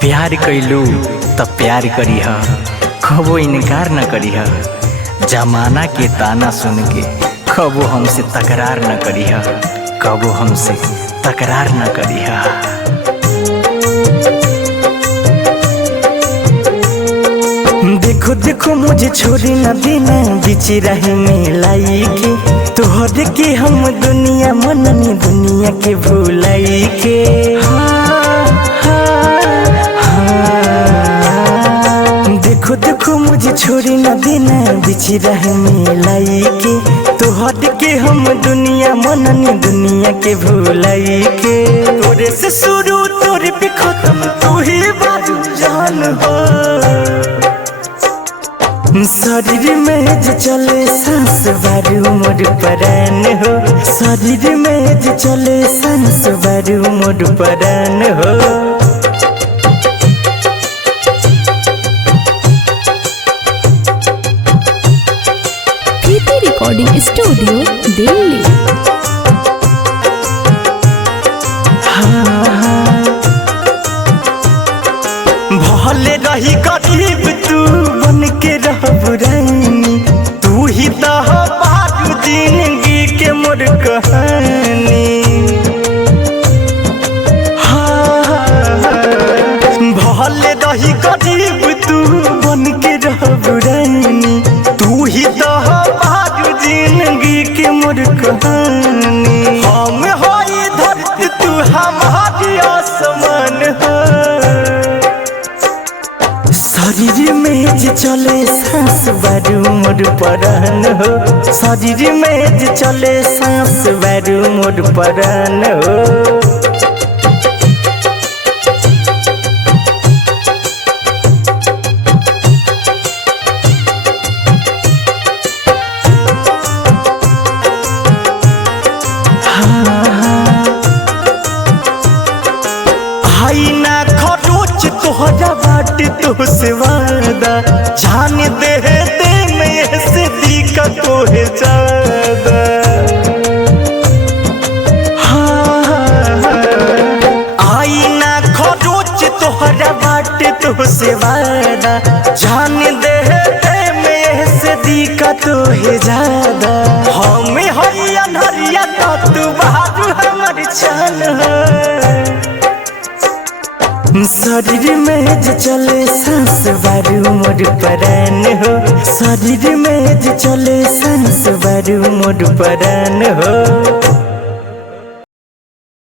प्यार कैलू त प्यार करीह, कबो इनकार न करीह। जमाना के ताना सुन के कबो हमसे तकरार न करीह, कबो हमसे तकरार न करीह। देखो देखो मुझे छोड़ी न देना, बीच रहे में लाई के तोहर के हम दुनिया मननी, दुनिया के भूलाई के। देखो देखो मुझे छोड़ी न देना, बीच रहे में लाई के तोहर के हम दुनिया मननी, दुनिया के भूलाई के। तोरे से शुरू तोरे पे खत्म, तू ही बाजू जान हो। शरीर में जो चले सांस बारू मोर परान हो, शरीर में जो चले सांस बारू मोर परान हो। प्रीति रिकॉर्डिंग स्टूडियो दिल्ली। भले रही गरीब तू बन के रह बुरानी, तू ही तो बारू जिंदगी के मोर कहानी। भले रही गरीब तू बन के रह बुरानी, तू ही तो बारू जिंदगी के मोर कहानी। हम होई धरती तू हमारी आसमान हो। शरीर में जे चले सांस बारू मोर परान हो, शरीर में जे चले सांस बारू मोर परान हो। आईना खरोच तोहरा बाट तो से वादा, जान दे दे में से दिक्कत तोहे ज्यादा। आईना खरोच तोहरा बाट तो से वादा, जान दे दे में से दिक्कत तोहे ज्यादा। हमें हई अनहरिया तू बाहर हमर जान हो। शरीर में जो चले सांस बारू मोर परान हो, शरीर में जो चले सांस बारू मोर परान हो।